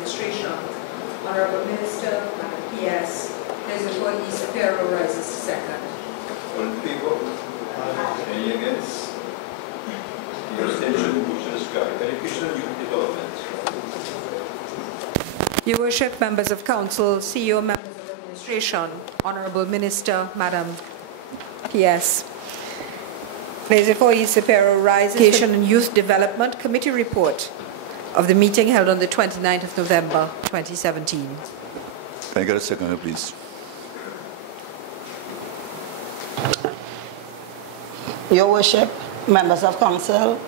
Administration. Honorable Minister, Madam P.S. Therefore, E. Sapero rises to second. All in favor? Any against? The abstention, motion is carried. Education and Youth Development. Your Worship, members of Council, CEO, members of Administration, Honorable Minister, Madam P.S. Therefore, E. Sapero rises. Education and Youth Development Committee report of the meeting held on the 29th of November 2017. Can I get a second, please? Your Worship, members of Council,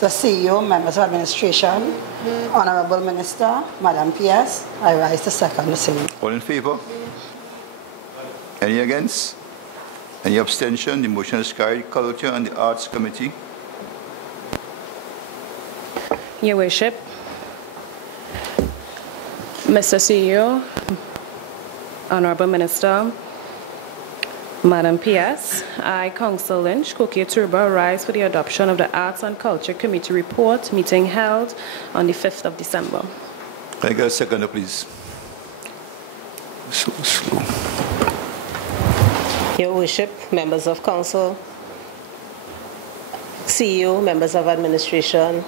the CEO, members of Administration, Honorable Minister, Madam P.S., I rise to second the same. All in favor? Any against? Any abstention? The motion is carried. Culture and the Arts Committee. Your Worship, Mr. CEO, Honorable Minister, Madam P.S., I, Council Lynch, Kokia Turba, rise for the adoption of the Arts and Culture Committee report, meeting held on the 5th of December. Can I get a second, please? So slow. Your Worship, members of Council, CEO, members of Administration,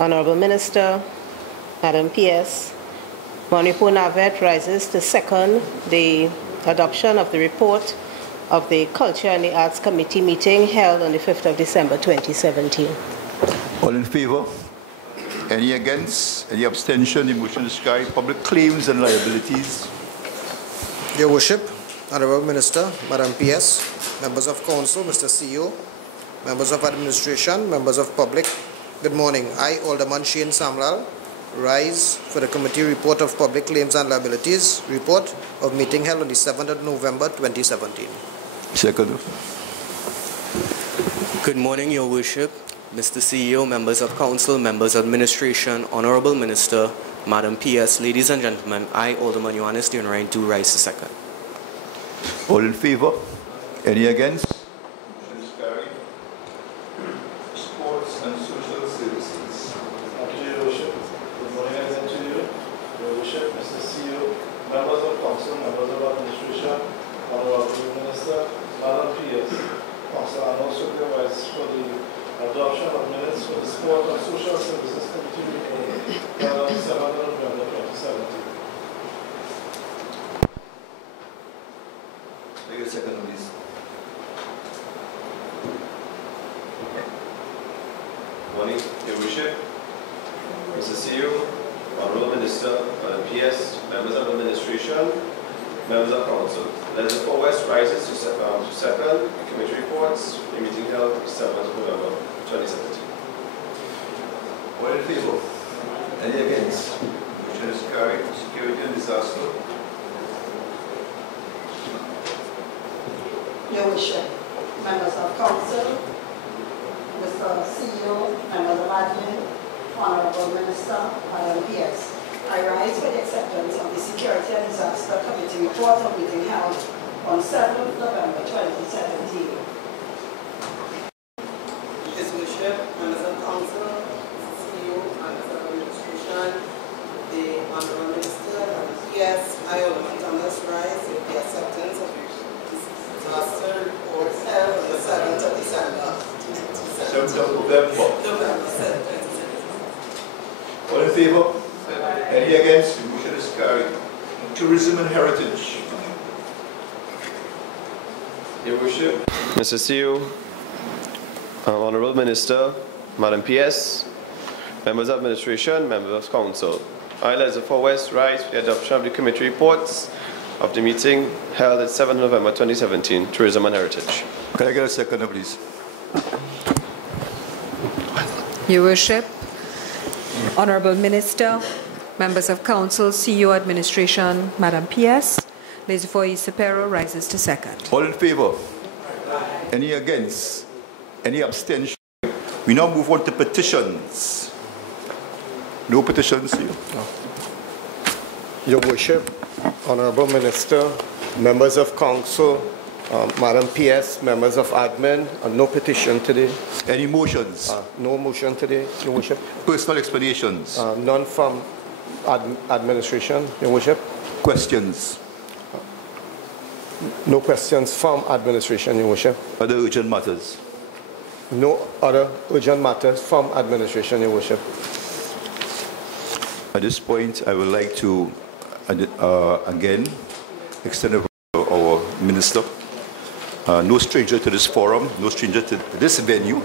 Honorable Minister, Madam P.S., Monipo Navet rises to second the adoption of the report of the Culture and the Arts Committee meeting held on the 5th of December 2017. All in favor? Any against? Any abstention? The motion is carried. Public claims and liabilities. Your Worship, Honorable Minister, Madam P.S., members of Council, Mr. CEO, members of Administration, members of Public, good morning. I, Alderman Shane Samlal, rise for the Committee report of Public Claims and Liabilities report of meeting held on the 7th of November 2017. Second. Good morning, Your Worship, Mr. CEO, members of Council, members of Administration, Honorable Minister, Madam P.S., ladies and gentlemen, I, Alderman Johannes Dionrine, do rise to second. All in favor? Any against? Motion is carried. Sports and social services. Thank you, Your Worship. Good morning again to you, Your Worship, Mr. CEO, members of Council, members of Administration, Honorable Minister, Madam P.S. Council, and also rise for the adoption of minutes for the Sport and Social Services Committee report held on 7th of November 2017. Take a second, please. Morning, Your Worship, Mr. CEO, Honorable Minister, Madam P.S., members of Administration, members of Council. Legislature West rises to second the committee reports, the meeting held 7th of November 2017. All in favor? Any against? Motion is carried. Security and disaster. Your Worship, members of Council, Mr. CEO, members of Admin, Honorable Minister, Madam P.S., I rise for the acceptance of the Security and Disaster Committee report of meeting held on 7th November 2017. His Worship, members of Council, CEO, members of Administration, the Honorable Minister, P.S., I, Alderman Thomas, rise with the acceptance of the disaster report held on the 7th of December 2017. 7th of November. November 7th. All in favor? Any against? The motion is carried. Tourism and heritage. Your Worship, Mr. CEO, Honorable Minister, Madam P.S., members of Administration, members of Council. I, Legislature West, rise for the adoption of the committee reports of the meeting held at 7th November 2017, Tourism and Heritage. Can I get a second, please? Your Worship, Honorable Minister, members of Council, CEO, Administration, Madam P.S., Therefore, E. Sapero rises to second. All in favor? Any against? Any abstention? We now move on to petitions. No petitions here? No. Your Worship, Honorable Minister, members of Council, Madam P.S., members of Admin, no petition today. Any motions? No motion today, Your Worship. Personal explanations? None from administration, Your Worship. Questions? No questions from administration, Your Worship. Other urgent matters? No other urgent matters from administration, Your Worship. At this point, I would like to again extend our minister. No stranger to this forum, no stranger to this venue,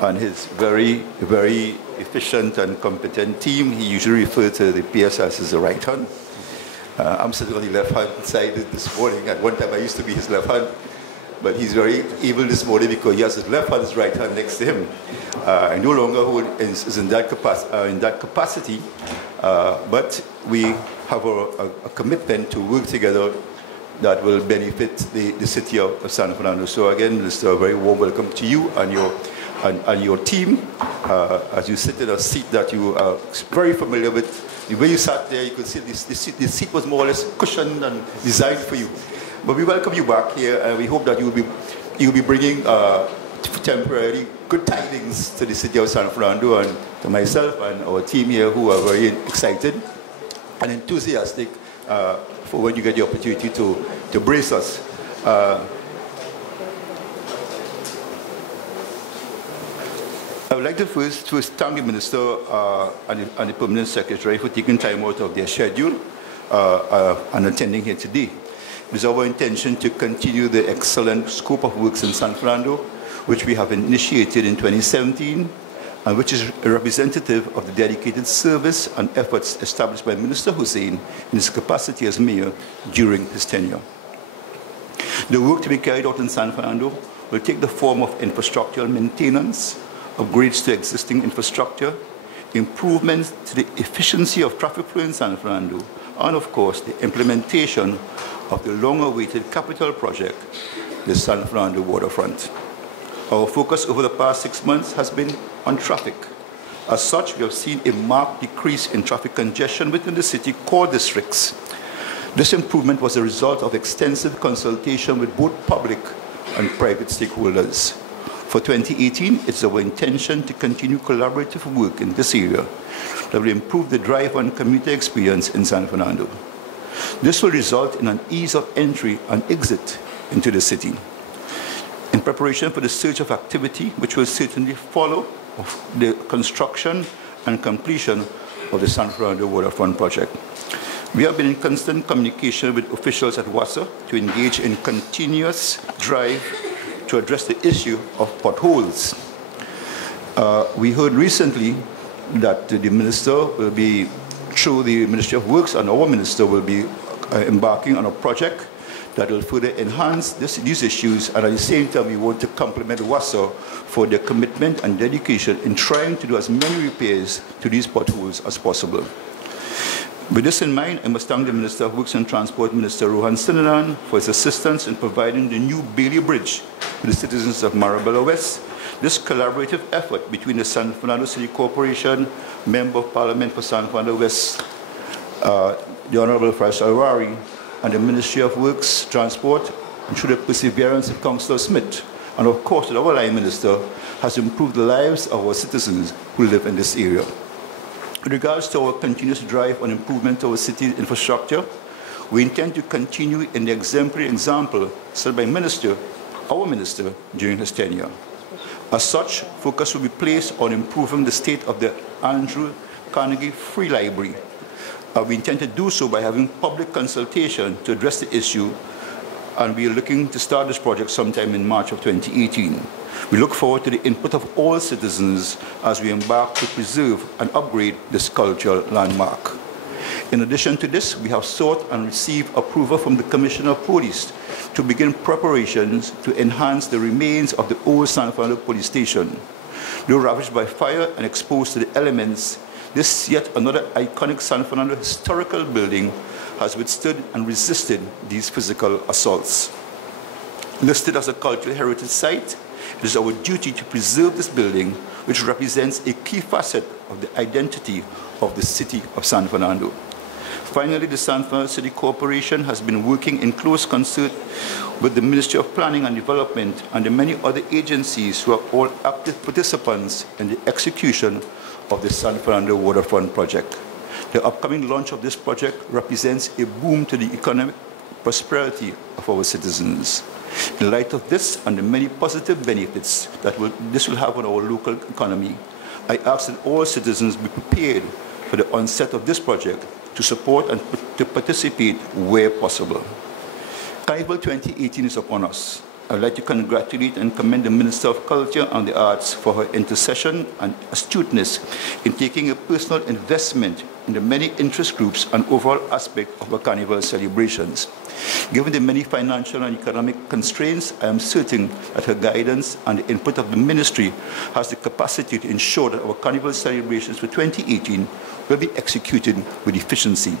and his very, very efficient and competent team. He usually refers to the PS as his right hand. I'm sitting on the left hand side this morning. At one time, I used to be his left hand, but he's very able this morning because he has his left hand, his right hand next to him. I no longer is in that capacity, but we have a commitment to work together that will benefit the city of San Fernando. So again, Minister, a very warm welcome to you and your team as you sit in a seat that you are very familiar with. The way you sat there, you could see the seat was more or less cushioned and designed for you. But we welcome you back here, and we hope that you will be bringing temporarily good tidings to the city of San Fernando and to myself and our team here, who are very excited and enthusiastic for when you get the opportunity to brace us. I would like to first thank the Minister and the Permanent Secretary for taking time out of their schedule and attending here today. It is our intention to continue the excellent scope of works in San Fernando, which we have initiated in 2017, and which is representative of the dedicated service and efforts established by Minister Hussein in his capacity as mayor during his tenure. The work to be carried out in San Fernando will take the form of infrastructural maintenance, upgrades to existing infrastructure, improvements to the efficiency of traffic flow in San Fernando, and of course the implementation of the long-awaited capital project, the San Fernando waterfront. Our focus over the past 6 months has been on traffic. As such, we have seen a marked decrease in traffic congestion within the city core districts. This improvement was a result of extensive consultation with both public and private stakeholders. For 2018, it's our intention to continue collaborative work in this area that will improve the drive and commuter experience in San Fernando. This will result in an ease of entry and exit into the city. In preparation for the surge of activity, which will certainly follow the construction and completion of the San Fernando waterfront project, we have been in constant communication with officials at WASA to engage in continuous drive to address the issue of potholes. We heard recently that the minister will be, through the Ministry of Works, and our minister will be embarking on a project that will further enhance these issues, and at the same time we want to compliment WASA for their commitment and dedication in trying to do as many repairs to these potholes as possible. With this in mind, I must thank the Minister of Works and Transport, Minister Rohan Sinanan, for his assistance in providing the new Bailey Bridge to the citizens of Marabella West. This collaborative effort between the San Fernando City Corporation, Member of Parliament for San Fernando West, the Honorable Faisal Wari, and the Ministry of Works, Transport, and through the perseverance of Councillor Smith, and of course our line minister, has improved the lives of our citizens who live in this area. With regards to our continuous drive on improvement of our city infrastructure, we intend to continue in the exemplary example set by our minister, during his tenure. As such, focus will be placed on improving the state of the Andrew Carnegie Free Library. We intend to do so by having public consultation to address the issue, and we are looking to start this project sometime in March of 2018. We look forward to the input of all citizens as we embark to preserve and upgrade this cultural landmark. In addition to this, we have sought and received approval from the Commissioner of Police to begin preparations to enhance the remains of the old San Fernando police station. Though ravaged by fire and exposed to the elements, this yet another iconic San Fernando historical building has withstood and resisted these physical assaults. Listed as a cultural heritage site, it is our duty to preserve this building, which represents a key facet of the identity of the city of San Fernando. Finally, the San Fernando City Corporation has been working in close concert with the Ministry of Planning and Development and the many other agencies who are all active participants in the execution of the San Fernando waterfront project. The upcoming launch of this project represents a boom to the economic prosperity of our citizens. In light of this and the many positive benefits that this will have on our local economy, I ask that all citizens be prepared for the onset of this project to support and to participate where possible. Carnival 2018 is upon us. I would like to congratulate and commend the Minister of Culture and the Arts for her intercession and astuteness in taking a personal investment in the many interest groups and overall aspect of our carnival celebrations. Given the many financial and economic constraints, I am certain that her guidance and the input of the ministry has the capacity to ensure that our carnival celebrations for 2018 will be executed with efficiency.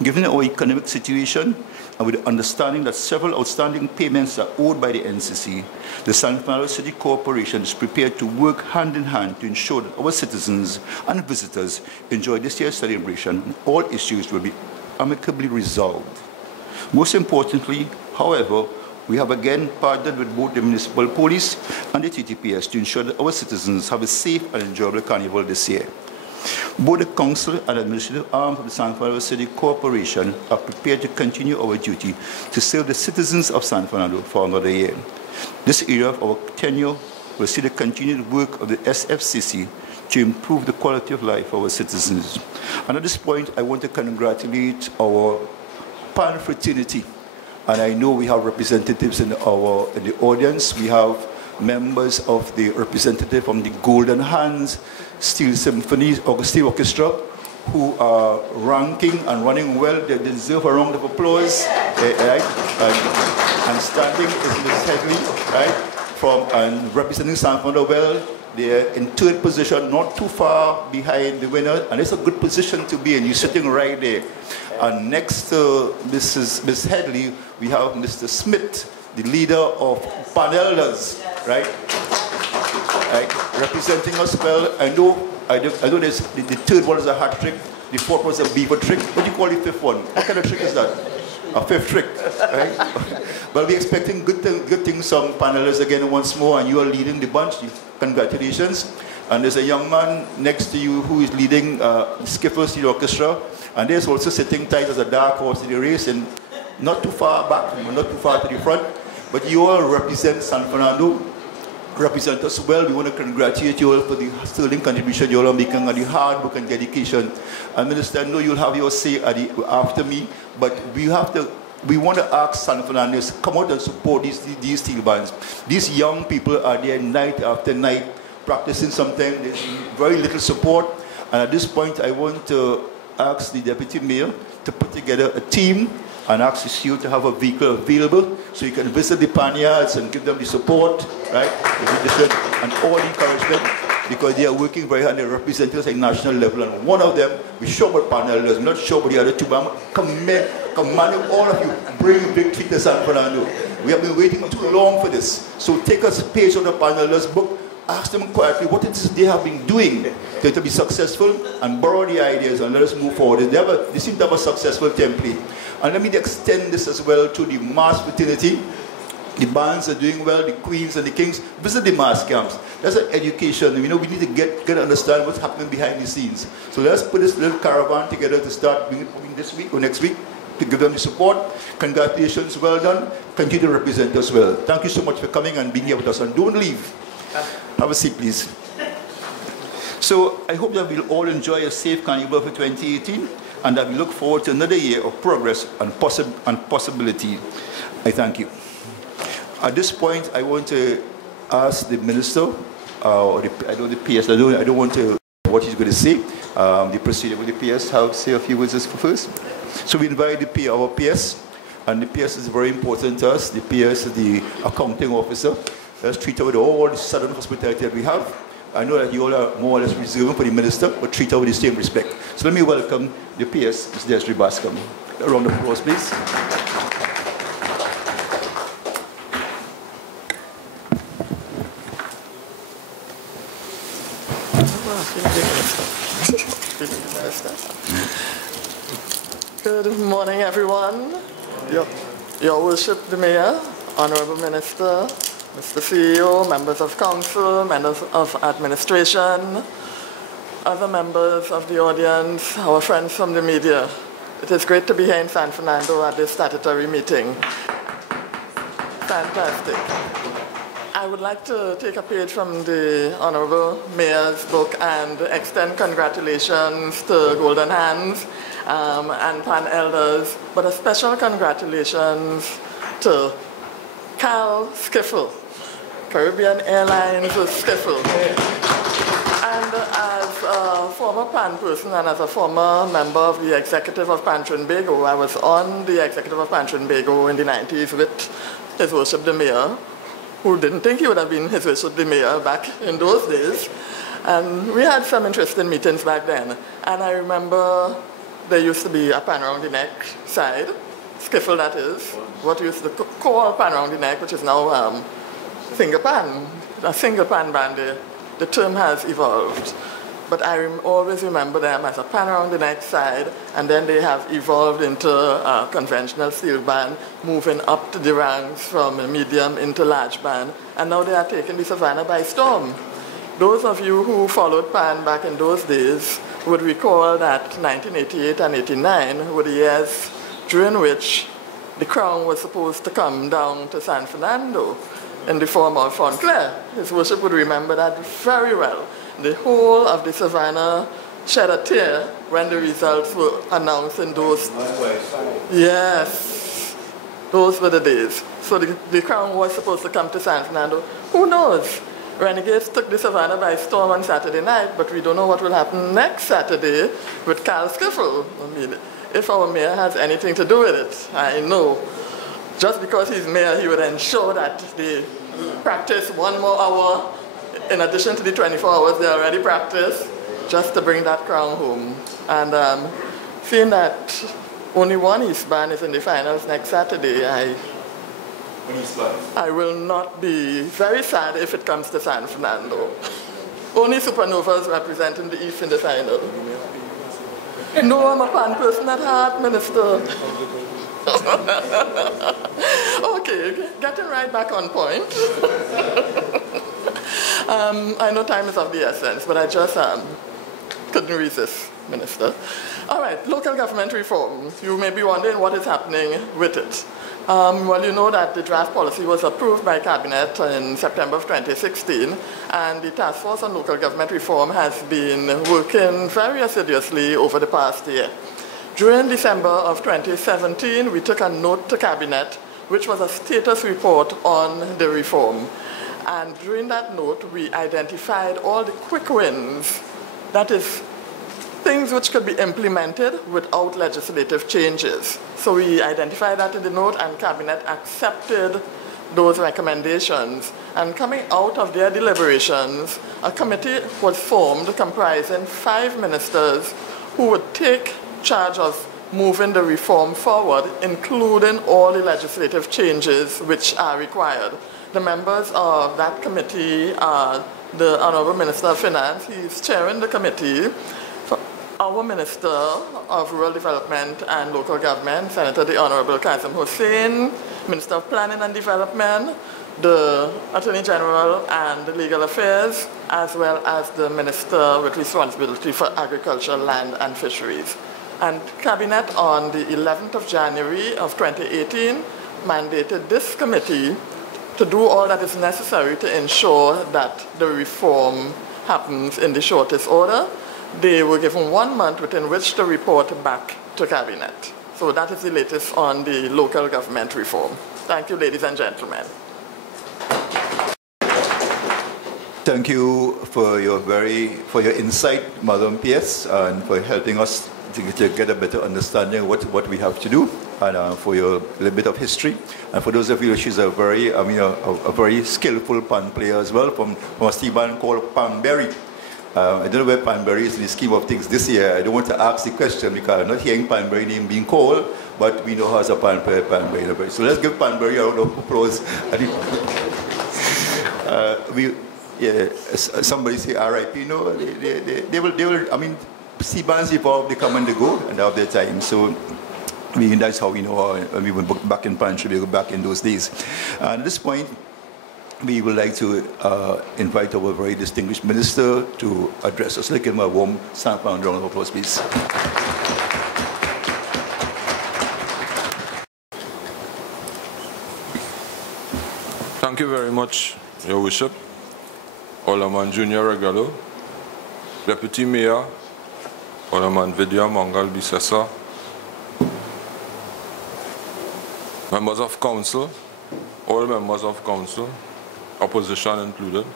Given our economic situation, and with the understanding that several outstanding payments are owed by the NCC, the San Fernando City Corporation is prepared to work hand in hand to ensure that our citizens and visitors enjoy this year's celebration and all issues will be amicably resolved. Most importantly, however, we have again partnered with both the municipal police and the TTPS to ensure that our citizens have a safe and enjoyable carnival this year. Both the council and administrative arm of the San Fernando City Corporation are prepared to continue our duty to serve the citizens of San Fernando for another year. This era of our tenure will see the continued work of the SFCC to improve the quality of life of our citizens. And at this point, I want to congratulate our PAN fraternity. And I know we have representatives in the audience. We have members of the representative from the Golden Hands Steel Symphony Steel Orchestra who are ranking and running well. They deserve a round of applause. Right? And standing is Ms. Headley, right? And representing San Fernando well. They're in third position, not too far behind the winner, and it's a good position to be in. You're sitting right there. And next to Ms. Headley, we have Mr. Smith, the leader of Panelas, right? Representing us well. I know there's, the third one is a hat trick, the fourth one is a beaver trick. What do you call the fifth one? What kind of trick is that? A fifth trick, right? Well, we're expecting good things from Panelas again once more, and you are leading the bunch. Congratulations. And there's a young man next to you who is leading Skiffle Steel Orchestra, and there's also sitting tight as a dark horse in the race, and not too far back, not too far to the front, but you all represent San Fernando, represent us well. We want to congratulate you all for the sterling contribution you all are making and the hard work and dedication. And Minister, I know you'll have your say after me, but we want to ask San Fernandez to come out and support these steel bands. These young people are there night after night practicing something. There's very little support. And at this point, I want to ask the Deputy Mayor to put together a team and ask the CEO to have a vehicle available so you can visit the panyards and give them the support, right? And all the encouragement, because they are working very hard. They represent us at national level. And one of them, we're sure about Panelas, we're not sure about the other two, but I'm commanding all of you, bring victory to San Fernando. We have been waiting too long for this. So take us a page of the Panelas book, ask them quietly what it is they have been doing to be successful, and borrow the ideas and let us move forward. They seem to have a successful template. And let me extend this as well to the mass fraternity. The bands are doing well, the queens and the kings. Visit the mass camps. That's an education. You know, we need to get understand what's happening behind the scenes. So let's put this little caravan together to start bringing this week or next week to give them the support. Congratulations, well done. Continue to represent us well. Thank you so much for coming and being here with us. And don't leave. Have a seat, please. So I hope that we'll all enjoy a safe carnival for 2018 and that we look forward to another year of progress and possibility. I thank you. At this point, I want to ask the Minister, or the PS, I don't want to what he's going to say. The procedure with the PS, say a few words first. So we invite our PS, and the PS is very important to us. The PS is the accounting officer. Let's treat her with all the southern hospitality that we have. I know that you all are more or less reserved for the Minister, but treat her with the same respect. So let me welcome the PS, Mr. Desiree Bascom. A round of applause, please. Good morning, everyone. Your Worship, the Mayor, Honorable Minister, Mr. CEO, members of Council, members of administration, other members of the audience, our friends from the media. It is great to be here in San Fernando at this statutory meeting. Fantastic. I would like to take a page from the Honorable Mayor's book and extend congratulations to Golden Hands and Pan Elders, but a special congratulations to Cal Skiffle, Caribbean Airlines with Skiffle. And as a former PAN person and as a former member of the executive of PAN Trinbago, I was on the executive of PAN Trinbago in the 90s with His Worship the Mayor, who didn't think he would have been His Worship the Mayor back in those days. And we had some interesting meetings back then. And I remember there used to be a pan around the neck side, skiffle that is, what we used to call pan around the neck, which is now finger pan, a single pan band. The term has evolved. But I always remember them as a pan around the neck side, and then they have evolved into a conventional steel band, moving up to the ranks from a medium into large band, and now they are taking the Savannah by storm. Those of you who followed PAN back in those days would recall that 1988 and 89 were the years during which the crown was supposed to come down to San Fernando in the form of Fontclair. His Worship would remember that very well. The whole of the Savannah shed a tear when the results were announced in those. Yes, those were the days. So the crown was supposed to come to San Fernando. Who knows? Renegades took the Savannah by storm on Saturday night, but we don't know what will happen next Saturday with Cal Skiffle. I mean, if our mayor has anything to do with it, I know. Just because he's mayor, he would ensure that they practice 1 more hour in addition to the 24 hours they already practice, just to bring that crown home. And seeing that only one East Band is in the finals next Saturday, I will not be very sad if it comes to San Fernando. Only Supernovas representing the East in the final. No, I'm a PAN person at heart, Minister. Okay, getting right back on point. I know time is of the essence, but I just couldn't resist, Minister. All right, local government reform. You may be wondering what is happening with it. Well, you know that the draft policy was approved by Cabinet in September of 2016, and the Task Force on Local Government Reform has been working very assiduously over the past year. During December of 2017, we took a note to Cabinet, which was a status report on the reform. And during that note, we identified all the quick wins, that is, things which could be implemented without legislative changes. So we identified that in the note, and Cabinet accepted those recommendations. And coming out of their deliberations, a committee was formed comprising 5 ministers who would take charge of moving the reform forward, including all the legislative changes which are required. The members of that committee are the Honorable Minister of Finance. He's chairing the committee. Our Minister of Rural Development and Local Government, Senator the Honorable Kazim Hussain, Minister of Planning and Development, the Attorney General and Legal Affairs, as well as the Minister with responsibility for Agriculture, Land and Fisheries. And Cabinet on the 11th of January of 2018 mandated this committee to do all that is necessary to ensure that the reform happens in the shortest order. They were given 1 month within which to report back to Cabinet. So that is the latest on the local government reform. Thank you, ladies and gentlemen. Thank you for your insight, Madam PS, and for helping us to get a better understanding of what we have to do, and for your little bit of history. And for those of you, she's a very skillful pan player as well, from a steel band called Panberry. I don't know where Panberry is in the scheme of things this year. I don't want to ask the question because I'm not hearing Panberry name being called, but we know how as a pan player, Panberry. So let's give Panberry a round of applause. Somebody say RIP, no, they will, I mean, C-bands evolve, they come and they go, and they have their time. So I mean, that's how we know when we were back in Pan Trinbago back in those days. At this point, we would like to invite our very distinguished minister to address us. Let's give him a warm round of applause, please. Thank you very much, Your Worship, Alderman Junior Regalo, Deputy Mayor, Alderman Vidya Mangal Bisesa, members of council, all members of council, opposition included,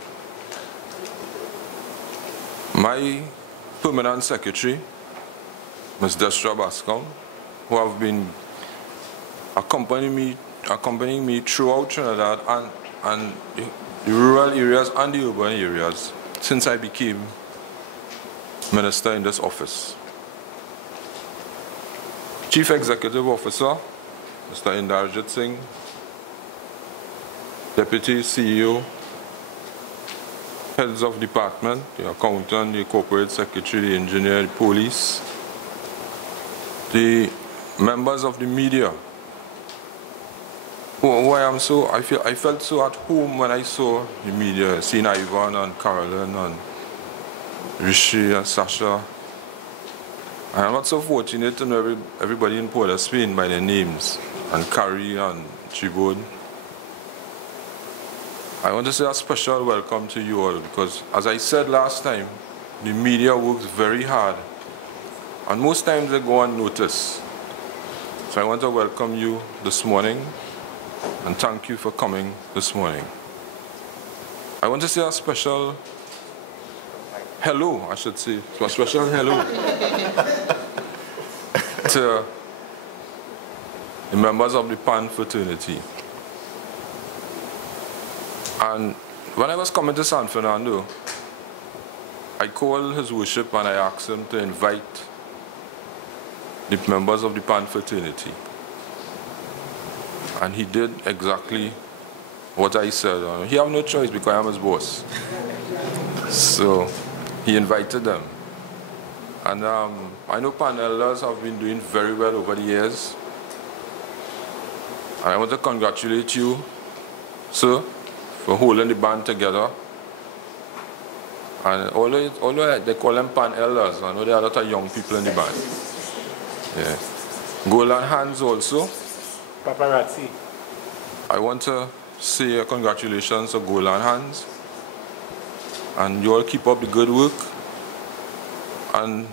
my permanent secretary, Ms. Destra Bascom, who have been accompanying me throughout Trinidad and the rural areas and the urban areas since I became minister in this office. Chief Executive Officer, Mr. Indarjit Singh, Deputy CEO, heads of department, the accountant, the corporate secretary, the engineer, the police, the members of the media, who I felt so at home when I saw the media, seeing Ivan and Carolyn and Rishi and Sasha. And I'm not so fortunate to know everybody in Port of Spain by their names, and Carrie and Chibod. I want to say a special welcome to you all because, as I said last time, the media works very hard and most times they go unnoticed. So I want to welcome you this morning and thank you for coming this morning. I want to say a special hello, I should say, so a special hello to the members of the PAN fraternity. And when I was coming to San Fernando, I called His Worship and I asked him to invite the members of the PAN fraternity. And he did exactly what I said. He had no choice because I'm his boss. So he invited them. And I know PAN elders have been doing very well over the years. And I want to congratulate you, sir, for holding the band together. And although they call them PAN elders, I know there are a lot of young people in the band. Yeah. Golden Hands also. Paparazzi. I want to say congratulations to Golden Hands. And you all keep up the good work. And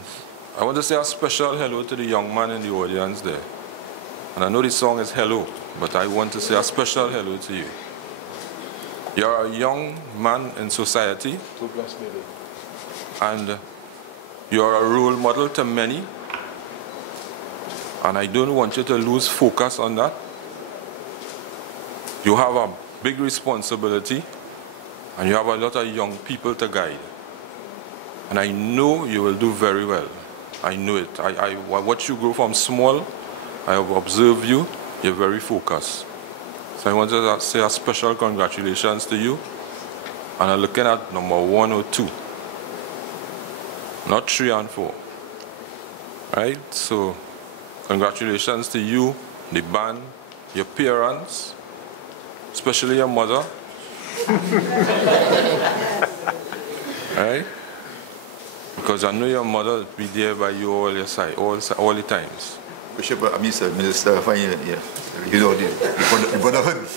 I want to say a special hello to the young man in the audience there. And I know the song is Hello, but I want to say a special hello to you. You're a young man in society. And you're a role model to many. And I don't want you to lose focus on that. You have a big responsibility and you have a lot of young people to guide. And I know you will do very well. I know it. I watch you grow from small. I have observed you. You're very focused. So I want to say a special congratulations to you. And I'm looking at number 1 or 2. Not 3 and 4. Right? So congratulations to you, the band, your parents, especially your mother. Right? Because I know your mother will be there by you all your side, all the times. Bishop, Mr. Minister, fine, yeah. You know, the brotherhood.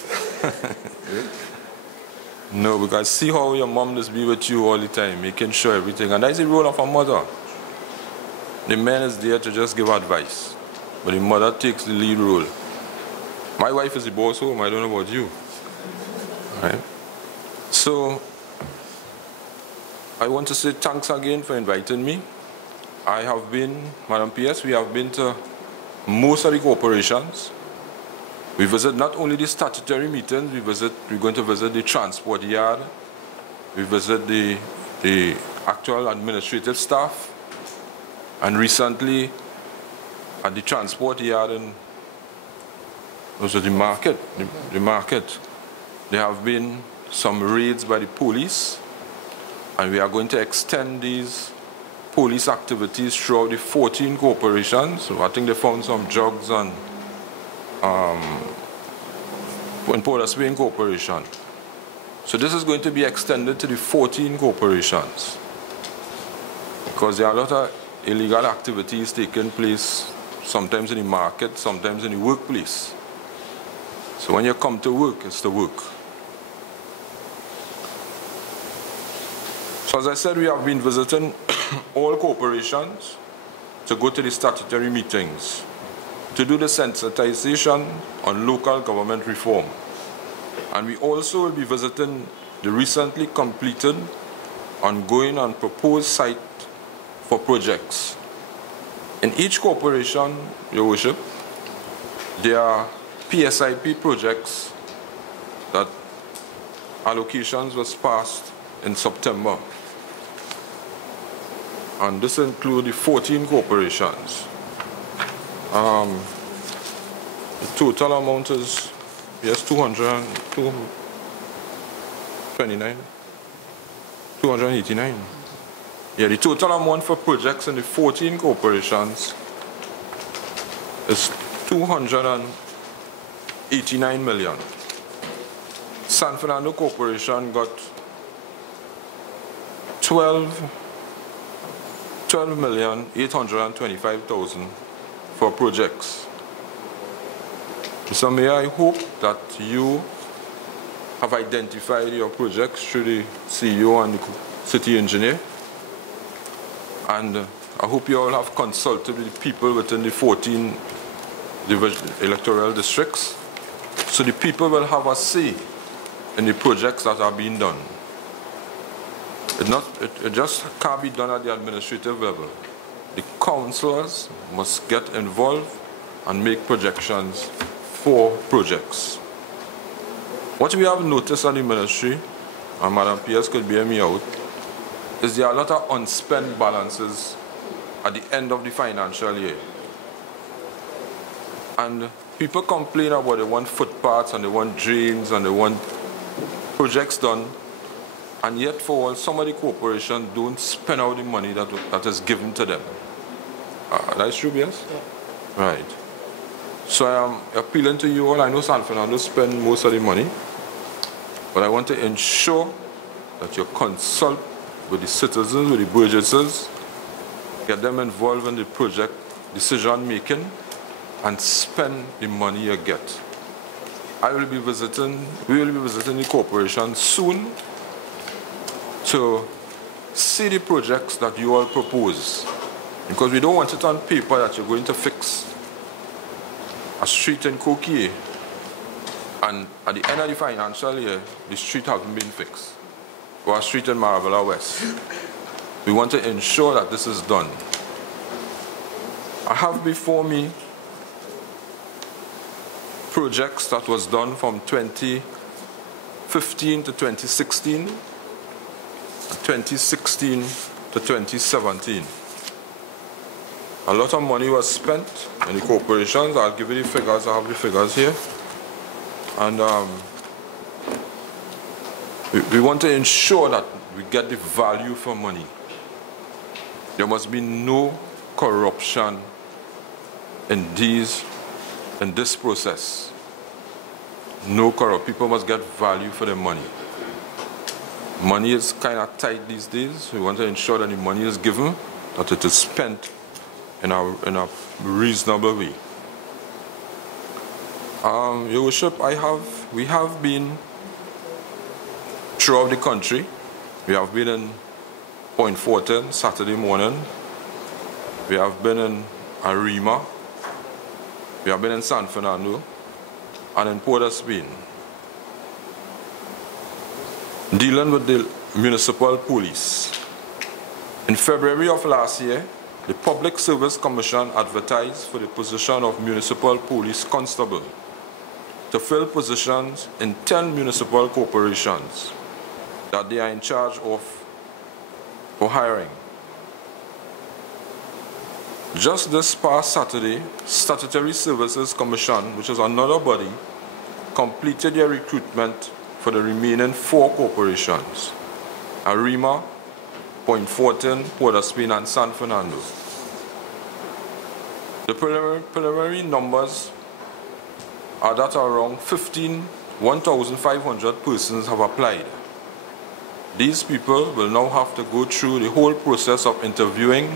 No, because see how your mom just be with you all the time, making sure everything. And that's the role of a mother. The man is there to just give advice. But the mother takes the lead role. My wife is the boss home, I don't know about you. Right? So, I want to say thanks again for inviting me. I have been, Madam PS, we have been to most of the corporations. We visit not only the statutory meetings, we're going to visit the transport yard, we visit the actual administrative staff, and recently at the transport yard and also the market, there have been some raids by the police, and we are going to extend these police activities throughout the 14 corporations. So I think they found some drugs and in Port of Spain Corporation. So this is going to be extended to the 14 corporations, because there are a lot of illegal activities taking place, sometimes in the market, sometimes in the workplace. So when you come to work, it's to work. So as I said, we have been visiting all corporations to go to the statutory meetings, to do the sensitization on local government reform. And we also will be visiting the recently completed, ongoing and proposed site for projects. In each corporation, Your Worship, there are PSIP projects that allocations was passed in September. And this includes the 14 corporations. The total amount is, yes, 289. Yeah, the total amount for projects in the 14 corporations is 289 million. San Fernando Corporation got 12,825,000 for projects. Mr. Mayor, I hope that you have identified your projects through the CEO and the city engineer. And I hope you all have consulted with the people within the 14 electoral districts, so the people will have a say in the projects that are being done. It just can't be done at the administrative level. The councillors must get involved and make projections for projects. What we have noticed at the ministry, and Madam PS could bear me out, is there are a lot of unspent balances at the end of the financial year. And people complain about they want footpaths and they want drains and they want projects done, and yet for some of the corporations don't spend out the money that is given to them. That's true, yes? Yeah. Right. So I am appealing to you all. I know San Fernando spend most of the money, but I want to ensure that you consult with the citizens, with the burgesses, get them involved in the project decision making, and spend the money you get. We will be visiting the corporation soon to see the projects that you all propose, because we don't want it on paper that you're going to fix a street in Kokie, and at the end of the financial year, the street hasn't been fixed, or a street in Marabella West. We want to ensure that this is done. I have before me projects that was done from 2015 to 2016, 2016 to 2017. A lot of money was spent in the corporations. I'll give you the figures. I have the figures here. And we want to ensure that we get the value for money. There must be no corruption in this process. No corrupt. People must get value for their money. Money is kind of tight these days. We want to ensure that the money is given, that it is spent in a reasonable way. Your Worship, we have been throughout the country. We have been in Point Fortin Saturday morning. We have been in Arima. We have been in San Fernando and in Port of Spain, dealing with the municipal police. In February of last year, the Public Service Commission advertised for the position of municipal police constable to fill positions in 10 municipal corporations that they are in charge of for hiring. Just this past Saturday, Statutory Services Commission, which is another body, completed their recruitment for the remaining 4 corporations: Arima, Point Fortin, Port of Spain, and San Fernando. The preliminary numbers are that around 1,500 persons have applied. these people will now have to go through the whole process of interviewing,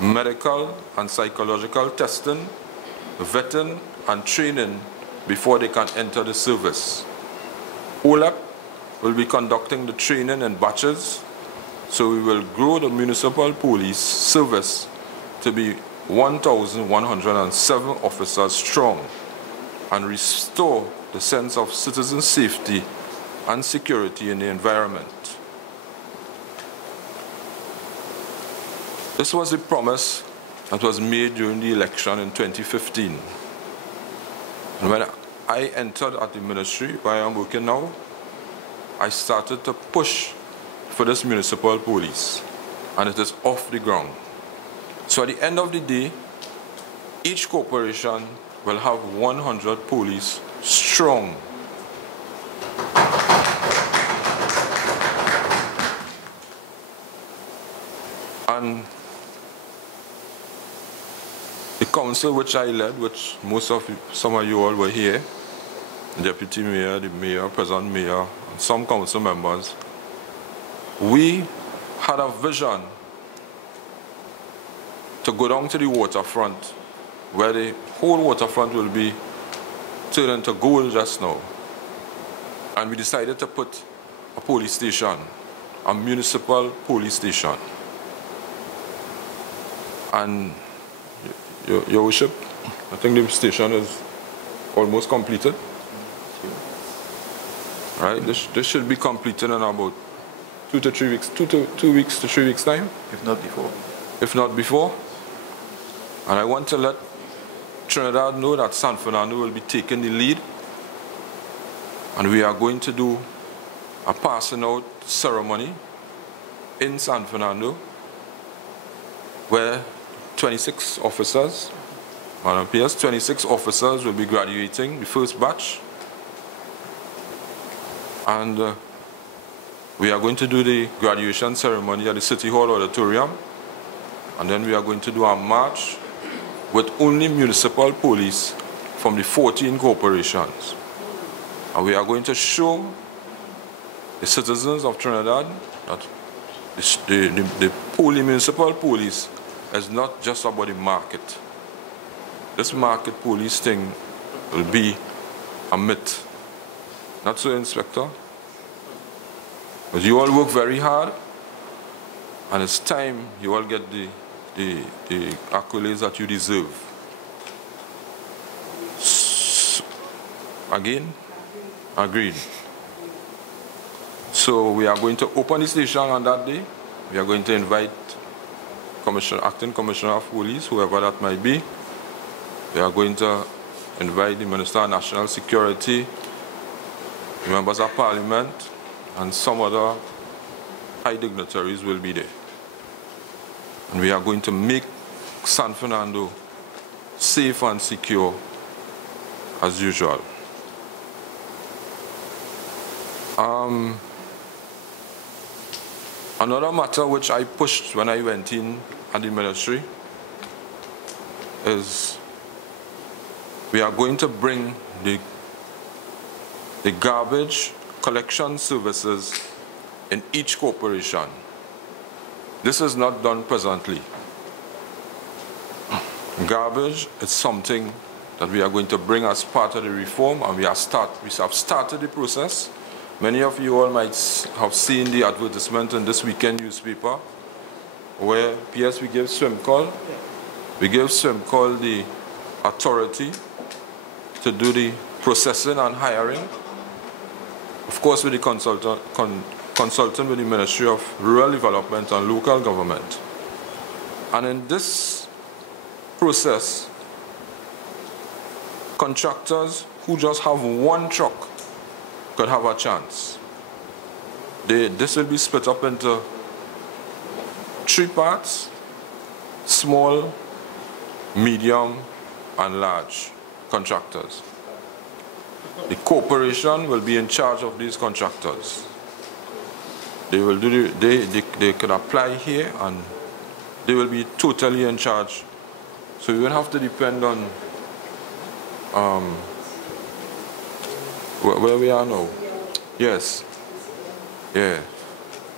medical and psychological testing, vetting and training before they can enter the service. OLEP will be conducting the training in batches, so we will grow the municipal police service to be 1,107 officers strong and restore the sense of citizen safety and security in the environment. This was a promise that was made during the election in 2015. And when I entered at the ministry where I am working now, I started to push for this municipal police, and it is off the ground. So at the end of the day, each corporation will have 100 police strong. And the council which I led, which some of you all were here, the deputy mayor, the mayor, present mayor, and some council members, we had a vision to go down to the waterfront, where the whole waterfront will be turned into gold just now. And we decided to put a police station, a municipal police station. And Your Worship, I think the station is almost completed. Right? This should be completed in about 2 to 3 weeks, 2 weeks to 3 weeks time. If not before. If not before. And I want to let Trinidad know that San Fernando will be taking the lead. And we are going to do a passing out ceremony in San Fernando where 26 officers, Madam PS, 26 officers will be graduating, the first batch. And we are going to do the graduation ceremony at the City Hall Auditorium. And then we are going to do a march with only municipal police from the 14 corporations. And we are going to show the citizens of Trinidad that the municipal police is not just about the market. This market police thing will be a myth. Not so, Inspector? But you all work very hard, and it's time you all get the accolades that you deserve. Again? Agreed. So we are going to open the station on that day. We are going to invite Acting Commissioner of Police, whoever that might be. We are going to invite the Minister of National Security, the members of Parliament, and some other high dignitaries will be there. And we are going to make San Fernando safe and secure as usual. Another matter which I pushed when I went in at the ministry is we are going to bring the garbage collection services in each corporation. This is not done presently. Garbage is something that we are going to bring as part of the reform, and we have started the process. Many of you all might have seen the advertisement in this weekend newspaper where, PS, we give SWIMCAL. We give SWIMCAL the authority to do the processing and hiring, of course with the consultant with the Ministry of Rural Development and Local Government. And in this process, contractors who just have one truck could have a chance. This will be split up into 3 parts: small, medium, and large contractors. The corporation will be in charge of these contractors. They will do they can apply here, and they will be totally in charge. So we won't have to depend on where we are now. Yes. Yeah.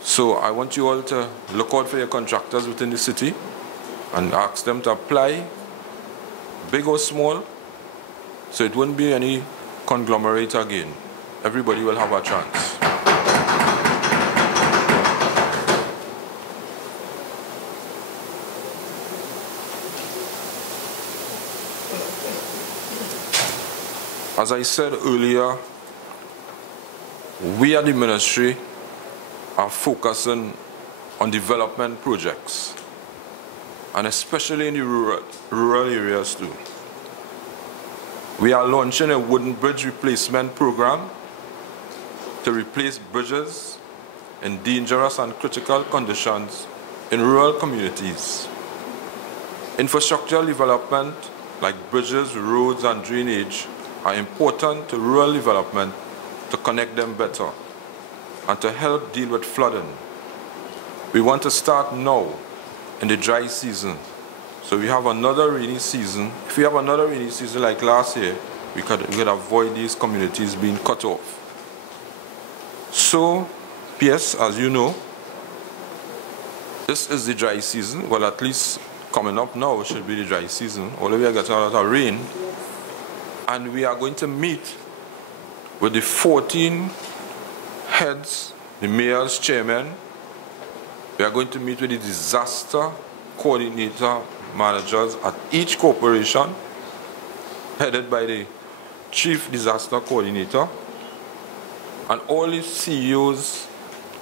So I want you all to look out for your contractors within the city and ask them to apply, big or small, so it won't be any conglomerate again. Everybody will have a chance. As I said earlier, we at the ministry are focusing on development projects, and especially in the rural areas too. We are launching a wooden bridge replacement program to replace bridges in dangerous and critical conditions in rural communities. Infrastructural development like bridges, roads, and drainage are important to rural development to connect them better and to help deal with flooding. We want to start now in the dry season. So we have another rainy season. If we have another rainy season like last year, we could avoid these communities being cut off. So, PS, as you know, this is the dry season. Well, at least coming up now should be the dry season. Although we are getting a lot of rain. And we are going to meet with the 14 heads, the mayors, chairmen. We are going to meet with the disaster coordinator managers at each corporation, headed by the chief disaster coordinator, and all the CEOs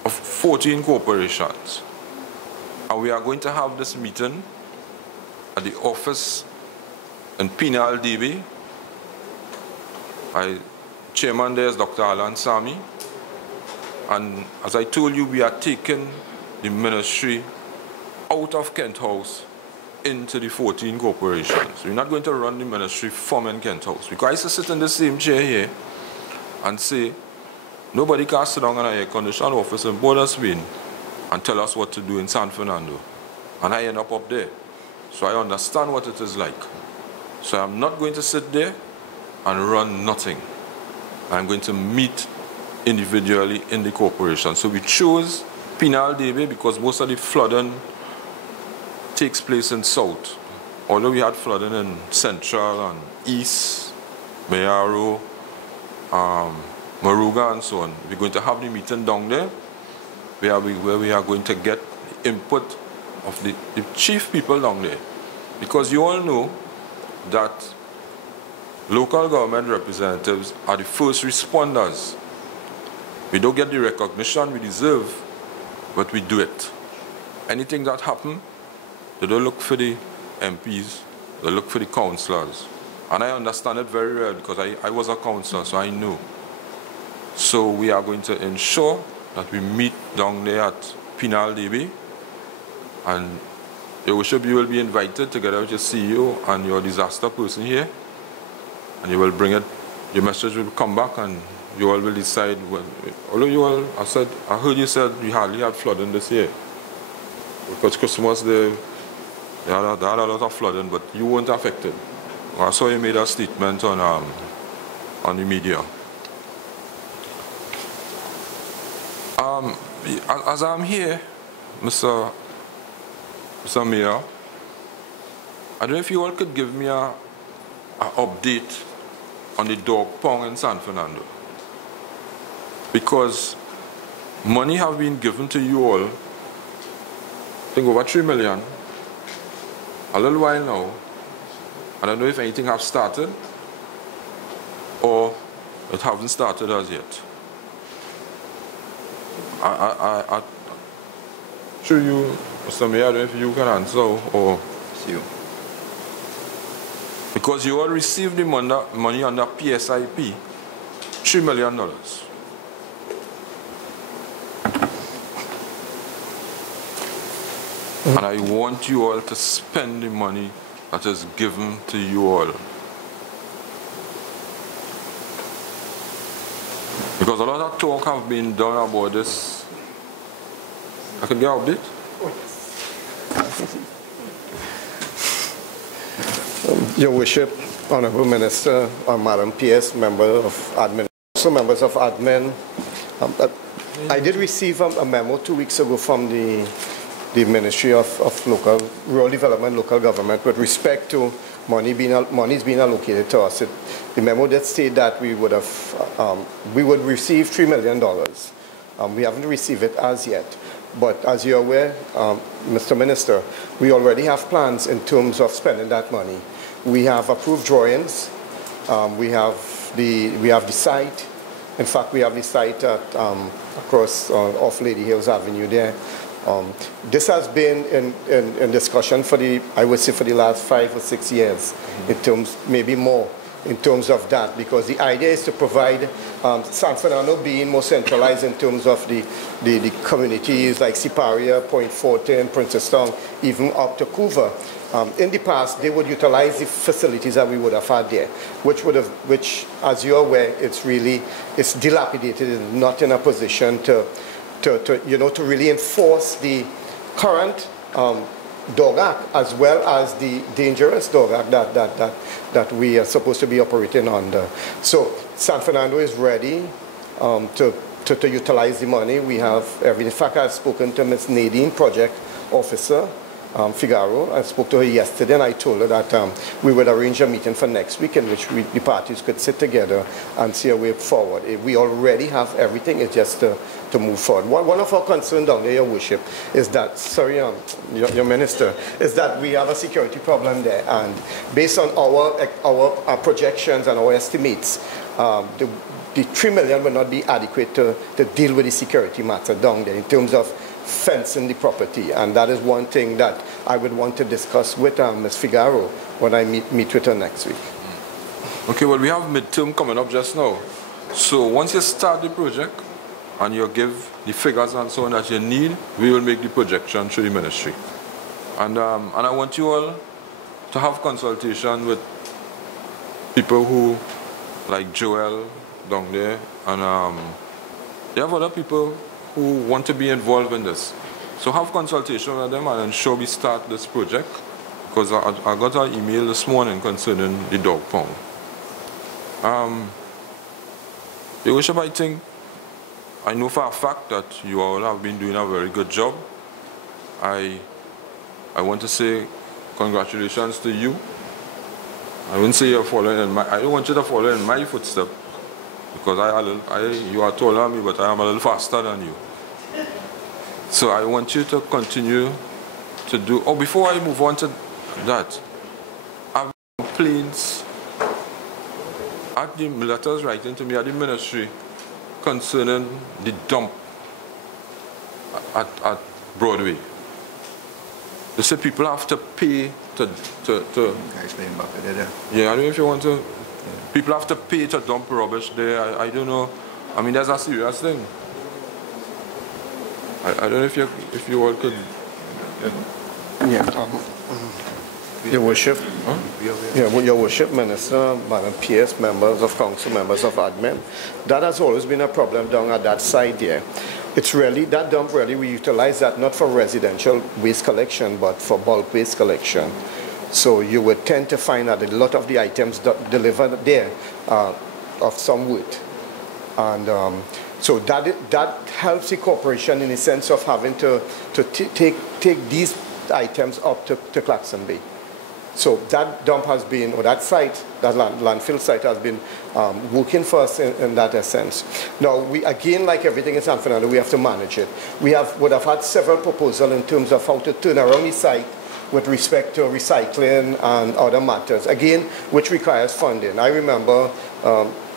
of 14 corporations. And we are going to have this meeting at the office in Penal DB. Chairman there is Dr. Alan Sami. And as I told you, we are taking the ministry out of Kent House into the 14 corporations. We're not going to run the ministry from in Kent House. Because I used to sit in the same chair here and say, nobody can sit down in an air-conditioned office in Border Spain and tell us what to do in San Fernando. And I end up there. So I understand what it is like. So I'm not going to sit there and run nothing. I'm going to meet individually in the corporation. So we chose Penal DB because most of the flooding takes place in south. Although we had flooding in central and east, Mayaro, Maruga and so on. We're going to have the meeting down there where we are going to get input of the chief people down there. Because you all know that local government representatives are the first responders. We don't get the recognition we deserve, but we do it. Anything that happens, they don't look for the MPs, they look for the councillors. And I understand it very well because I was a councillor, so I know. So we are going to ensure that we meet down there at Penal DB, and your worship, you will be invited together with your CEO and your disaster person here, and you will bring it, your message will come back and you all will decide. Well, although you all, I heard you said you hardly had flooding this year. Because Christmas they had a lot of flooding, but you weren't affected. I saw you made a statement on the media. As I'm here, Mr. Mayor, I don't know if you all could give me an update on the dog pound in San Fernando. Because money have been given to you all, I think over 3 million, a little while now. I don't know if anything has started or it hasn't started as yet. I sure you, Mr. Mayor, I don't know if you can answer or see you. Because you all received the money under PSIP, $3 million. And I want you all to spend the money that is given to you all. Because a lot of talk have been done about this. I can get an update? Your Worship, Honorable Minister, Madam PS, member of admin, also members of admin. I did receive a memo 2 weeks ago from the Ministry of Rural Development, Local Government, with respect to monies being allocated to us. The memo did state that we would receive $3 million. We haven't received it as yet. But as you're aware, Mr. Minister, we already have plans in terms of spending that money. We have approved drawings. We have the site. In fact, we have the site at, across off Lady Hills Avenue there. This has been in discussion for I would say for the last 5 or 6 years, in terms, maybe more, in terms of that, because the idea is to provide San Fernando being more centralized in terms of the communities like Siparia, Point Fortin, Princestown, even up to Couva. In the past, they would utilize the facilities that we would have had there, which, as you're aware, it's dilapidated, it's not in a position to really enforce the current dog act as well as the dangerous dog act that we are supposed to be operating under. So San Fernando is ready to utilize the money. We have everything. In fact, I've spoken to Ms. Nadine, project officer, Figaro. I spoke to her yesterday and I told her that we would arrange a meeting for next week in which the parties could sit together and see a way forward. We already have everything, it's just to move forward. One of our concerns down there, Your Worship, is that, sorry, your Minister, is that we have a security problem there, and based on our projections and our estimates, the $3 million will not be adequate to deal with the security matter down there in terms of fencing the property, and that is one thing that I would want to discuss with Ms. Figaro when I meet with her next week. Okay, well, we have midterm coming up just now. So once you start the project and you give the figures and so on that you need, we will make the projection through the ministry. And I want you all to have consultation with people who, like Joel down there, and they have other people who want to be involved in this. So have consultation with them and ensure we start this project, because I got an email this morning concerning the dog pound. Your Worship, I know for a fact that you all have been doing a very good job. I want to say congratulations to you. I wouldn't say you're following in I don't want you to follow in my footsteps, because you are taller than me, but I am a little faster than you. So I want you to continue to do. Oh, before I move on to that, I have complaints at the letters writing to me at the ministry concerning the dump at Broadway. They say people have to pay to yeah, I don't know if you want to. People have to pay to dump rubbish there. I don't know. I mean, that's a serious thing. I don't know if you all could. Yeah. Your Worship. Huh? Yeah, Your Worship, Minister, Madam Pierce, members of council, members of admin. That has always been a problem down at that side there. It's really, that dump really, we utilize that not for residential waste collection, but for bulk waste collection. So you would tend to find that a lot of the items delivered there are of some weight. And so that helps the corporation in the sense of having to take these items up to Claxon Bay. So that dump has been, or that site, that landfill site has been working for us in that essence. Now, we again, like everything in San Fernando, we have to manage it. We would have had several proposals in terms of how to turn around the site with respect to recycling and other matters, again, which requires funding. I remember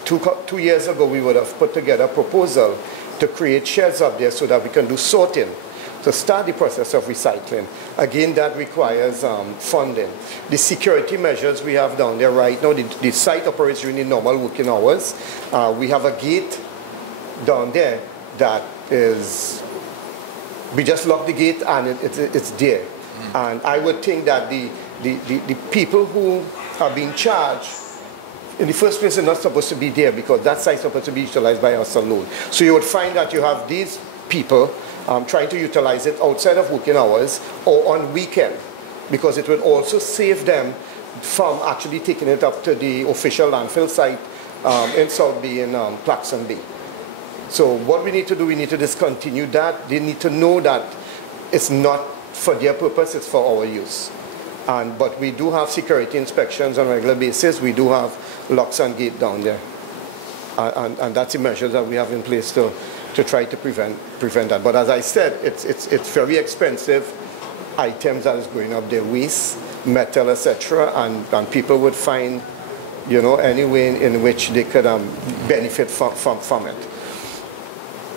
2 years ago, we would have put together a proposal to create sheds up there so that we can do sorting, to start the process of recycling. Again, that requires funding. The security measures we have down there right now, the site operates during the normal working hours. We have a gate down there that is, we just lock the gate and it's there. And I would think that the people who are being charged, in the first place, are not supposed to be there, because that site is supposed to be utilized by us alone. So you would find that you have these people trying to utilize it outside of working hours or on weekend, because it would also save them from actually taking it up to the official landfill site in South Bay, in Claxon Bay. So what we need to do, we need to discontinue that. They need to know that it's not for their purpose, it's for our use. But we do have security inspections on a regular basis. We do have locks and gate down there. And that's the measures that we have in place to try to prevent that. But as I said, it's very expensive items that is going up there, waste, metal, etc. And people would find, any way in which they could benefit from it.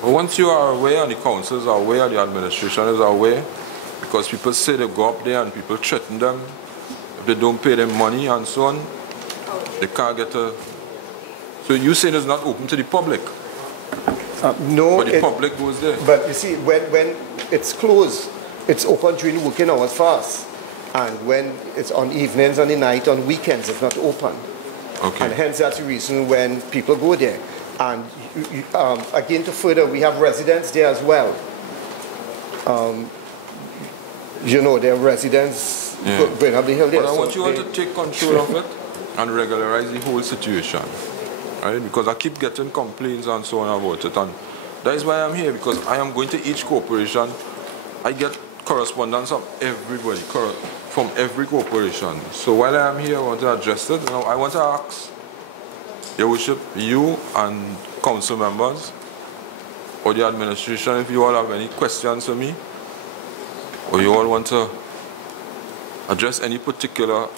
Once you are aware, and the councils are aware, the administration is aware, because people say they go up there and people threaten them. If they don't pay them money and so on, they can't get a... So you say it's not open to the public? No. But the public goes there. But you see, when it's closed, it's open during working hours for us. And when it's on evenings, on the night, on weekends, it's not open. Okay. And hence that's the reason when people go there. And again, to further, we have residents there as well. There are residents going up the hill there. But I want you all to take control of it and regularize the whole situation. Right? Because I keep getting complaints and so on about it. And that is why I'm here, because I am going to each corporation. I get correspondence from everybody, from every corporation. So while I am here, I want to address it. Now, I want to ask Your Worship, you and council members, or the administration, if you all have any questions for me, or you all want to address any particular,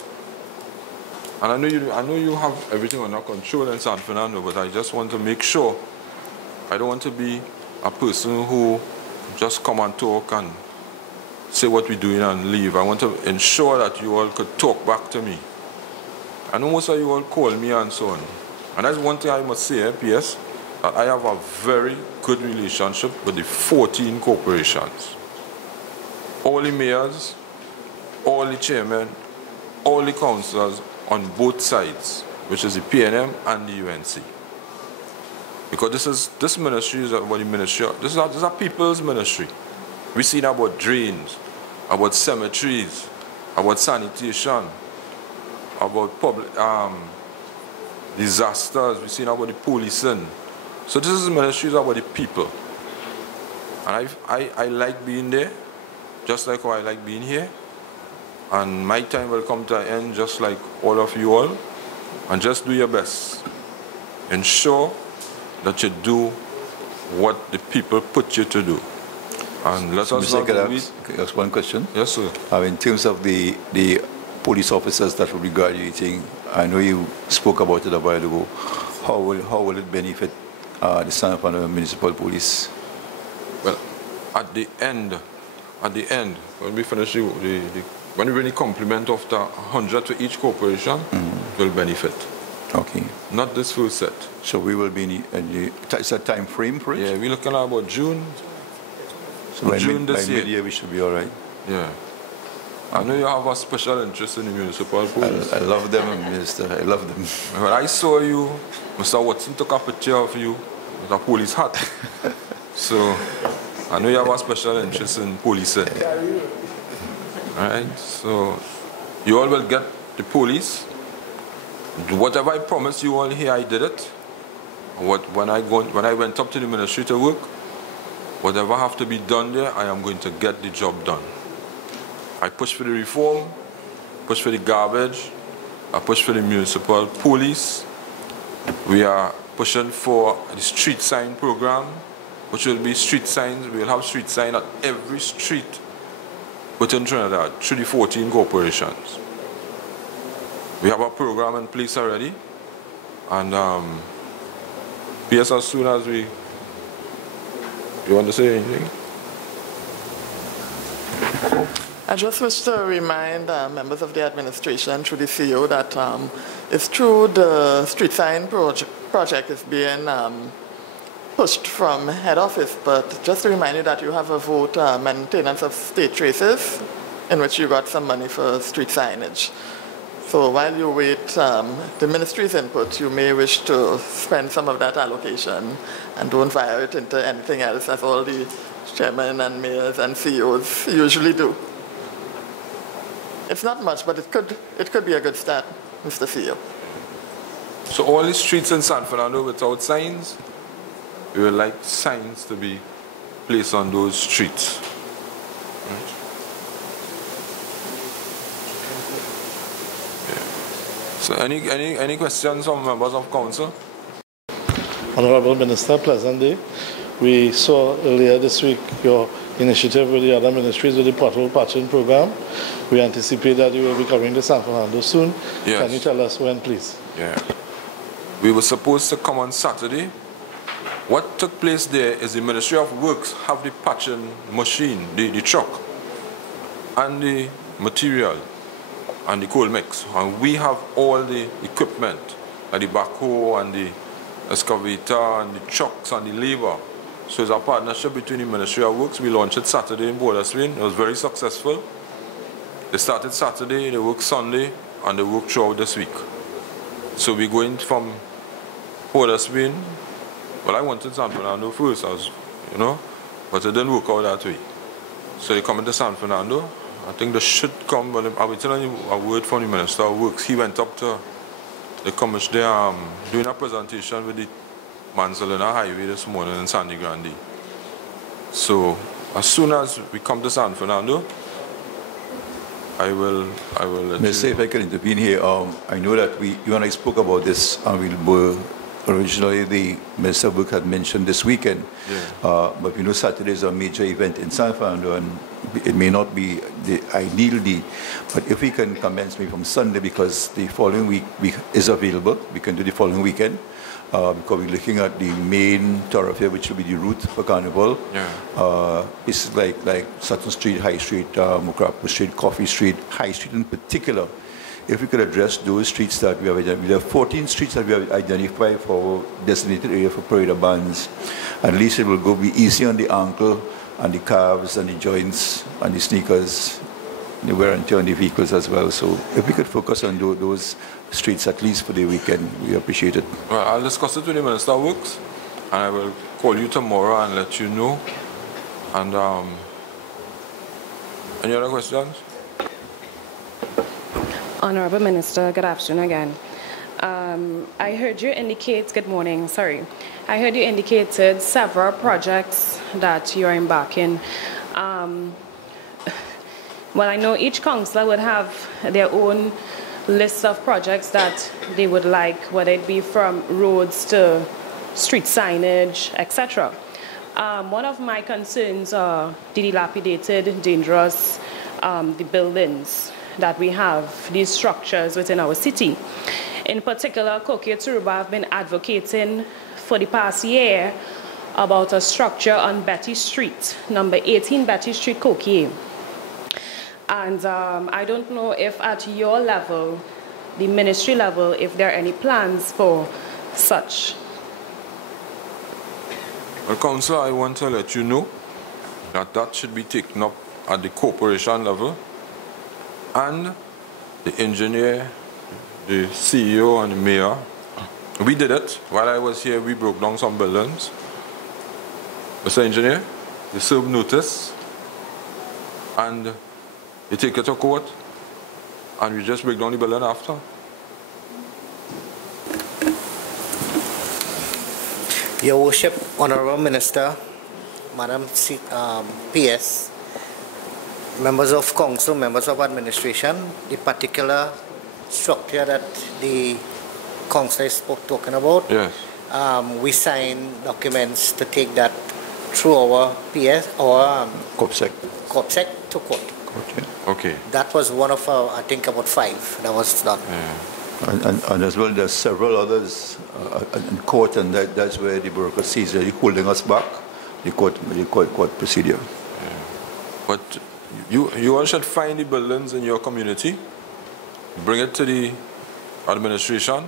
and I know you have everything under control in San Fernando, but I just want to make sure. I don't want to be a person who just come and talk and say what we're doing and leave. I want to ensure that you all could talk back to me. I know most of you all call me and so on. And that's one thing I must say, PS, that I have a very good relationship with the 14 corporations. All the mayors, all the chairmen, all the councillors on both sides, which is the PNM and the UNC. Because this ministry is about the ministry, this is a people's ministry. We see about drains, about cemeteries, about sanitation, about public disasters, we see about the policing. So this is the ministry about the people. And I like being there, just like how I like being here. And my time will come to an end just like all of you all. And just do your best. Ensure that you do what the people put you to do. And let us not ask one question? Yes, sir. In terms of the police officers that will be graduating, I know you spoke about it a while ago. How will it benefit the San Fernando Municipal Police? Well, at the end, when we finish when we bring the complement of the 100 to each corporation, it will benefit. Okay. Not this full set. So we will be in the is that time frame for it? Yeah, we're looking at about June. So by June this year. mid-year we should be all right. Yeah. I know you have a special interest in the municipal police. I love them, Minister. I love them. When I saw you, Mr. Watson took a picture of you with a police hat. So I know you have a special interest in policing. Alright, so you all will get the police. Whatever I promised you all here, I did it. When I went up to the ministry to work, whatever have to be done there, I am going to get the job done. I push for the reform, push for the garbage, I push for the municipal police. We are pushing for the street sign program, which will be street signs. We will have street signs at every street within Trinidad, through the 14 corporations. We have a program in place already, and yes, as soon as you want to say anything? I just wish to remind members of the administration through the CEO that it's true the street sign project is being pushed from head office, but just to remind you that you have a vote maintenance of state traces in which you got some money for street signage. So while you wait the ministry's input, you may wish to spend some of that allocation and don't fire it into anything else, as all the chairmen and mayors and CEOs usually do. It's not much, but it could be a good start, Mr. CEO. So all the streets in San Fernando without signs, we would like signs to be placed on those streets. Right? Yeah. So any questions from members of council? Honorable Minister, pleasant day. We saw earlier this week your initiative with the other ministries with the pothole patching program. We anticipate that you will be coming to San Fernando soon. Yes. Can you tell us when, please? Yeah. We were supposed to come on Saturday. What took place there is the Ministry of Works have the patching machine, the truck, and the material, and the coal mix. And we have all the equipment, like the backhoe and the excavator and the trucks and the labor. So it's a partnership between the Ministry of Works. We launched it Saturday in Borderswain. It was very successful. They started Saturday, they worked Sunday, and they worked throughout this week. So we're going from Borderswain. Well, I wanted San Fernando first, but it didn't work out that way. So they come into San Fernando. I think they should come, but I will tell you a word from the Minister of Works. He went up to the commission doing a presentation with the Manzolina Highway this morning in Sandy Grande. So as soon as we come to San Fernando, I will let Mr. you If I can intervene here, I know that you and I spoke about this, and originally the Minister of Work had mentioned this weekend, but we know Saturday is a major event in San Fernando, and it may not be the ideal day, but if we can commence maybe from Sunday, because the following week is available, we can do the following weekend. Because we're looking at the main thoroughfare, which will be the route for Carnival. It's like Sutton Street, High Street, Mukrapo Street, Coffee Street, High Street in particular. If we could address those streets that we have identified, we have 14 streets that we have identified for designated area for parade bands. At least it will be easy on the ankle and the calves and the joints and the sneakers, the wear and tear on the vehicles as well. So if we could focus on those streets at least for the weekend, we appreciate it. Well, I'll discuss it with the Minister of Works, and I will call you tomorrow and let you know. And any other questions? Honorable Minister, good afternoon again. I heard you indicate, good morning, sorry. I heard you indicated several projects that you're embarking. Well, I know each councillor would have their own list of projects that they would like, whether it be from roads to street signage, etc. One of my concerns are the dilapidated, dangerous, the buildings that we have, these structures within our city. In particular, Kokia Turuba have been advocating for the past year about a structure on Betty Street, number 18 Betty Street, Kokia. And I don't know if at your level, the ministry level, if there are any plans for such. Well, Councillor, I want to let you know that that should be taken up at the corporation level, and the engineer, the CEO and the mayor. We did it. While I was here, we broke down some buildings. Mr. Engineer, you serve notice, and you take it to court, and we just break down the building after. Your Worship, Honorable Minister, Madam PS, members of Council, members of Administration, the particular structure that the Council is talking about, yes. We sign documents to take that through our PS or COPSEC to court. Okay. That was one of our, I think about 5 that was done. Yeah. And as well, there's several others in court, and that's where the bureaucracy is really holding us back, the court procedure. Yeah. But you all should find the buildings in your community, bring it to the administration,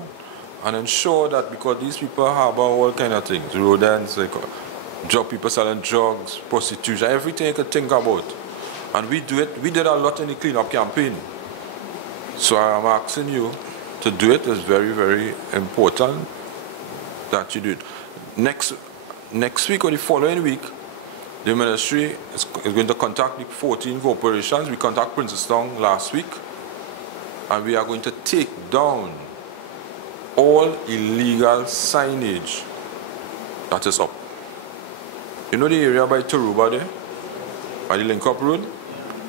and ensure that, because these people harbor all kind of things, rodents, like drug people selling drugs, prostitution, everything you could think about. And we do it. We did a lot in the cleanup campaign. So I'm asking you to do it. It's very, very important that you do it. Next week or the following week, the ministry is going to contact the 14 corporations. We contacted Princestown last week, and we are going to take down all illegal signage that is up. You know the area by Taruba there? By the link-up road?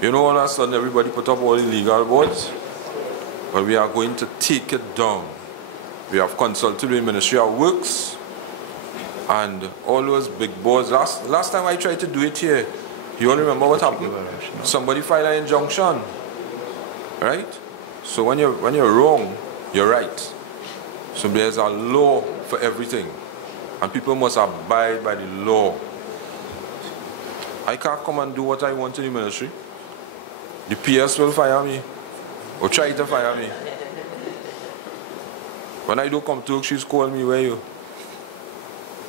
You know all of a sudden everybody put up all illegal boards? But we are going to take it down. We have consulted with the Ministry of Works and all those big boards. Last time I tried to do it here, you all remember what happened? Somebody filed an injunction, right? So when you're wrong, you're right. So there's a law for everything, and people must abide by the law. I can't come and do what I want in the ministry. The PS will fire me, or try to fire me. When I do come to work, she's calling me, where are you?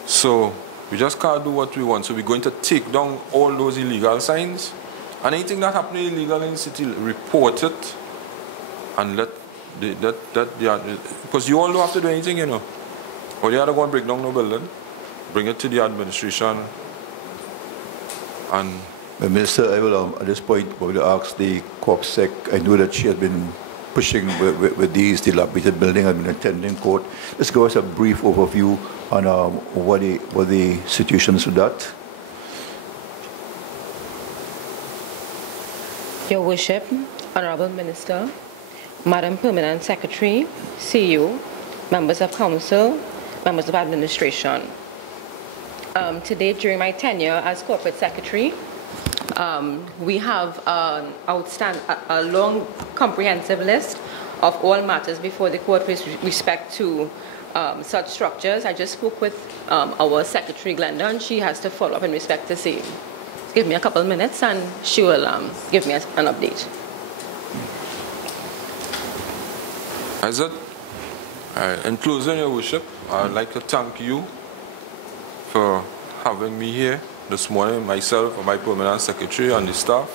So we just can't do what we want. So we're going to take down all those illegal signs. And anything that happening illegal in the city, report it and let because you all don't have to do anything, you know. Or you have to go and break down no building, bring it to the administration. And Minister, I will at this point probably ask the COPSEC. I know that she had been pushing with these dilapidated building and been attending court. Just give us a brief overview on what the situation is with that. Your Worship, Honorable Minister, Madam Permanent Secretary, CEO, members of Council, members of Administration. Today, during my tenure as Corporate Secretary, we have a long, comprehensive list of all matters before the court with respect to such structures. I just spoke with our Secretary, Glenda, and she has to follow up in respect to same. Give me a couple of minutes and she will give me an update. As it, in closing, Your Worship, I'd like to thank you for having me here this morning, myself and my Permanent Secretary and the staff.